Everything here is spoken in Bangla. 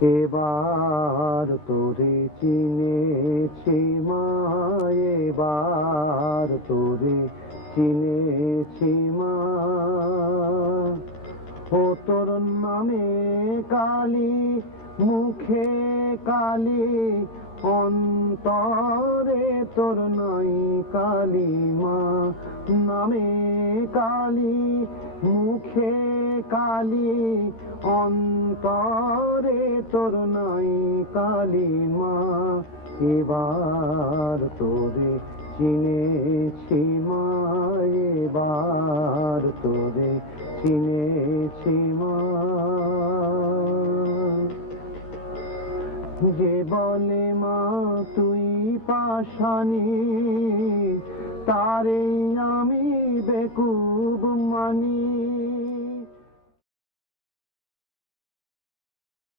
এবার তোরে চিনেছি মা, এবার তোরে চিনেছি মা। ও তোর নামে কালি, মুখে কালি, অন্তরে তোর নাই কালিমা। নামে কালি, মুখে কালি, অন্তরে তোর নাই কালিমা। এবার তোরে চিনেছি মা, এবার তোরে চিনেছি মা। যে বলে মা তুই পাষাণী, তারে আমি বেকুব মানি।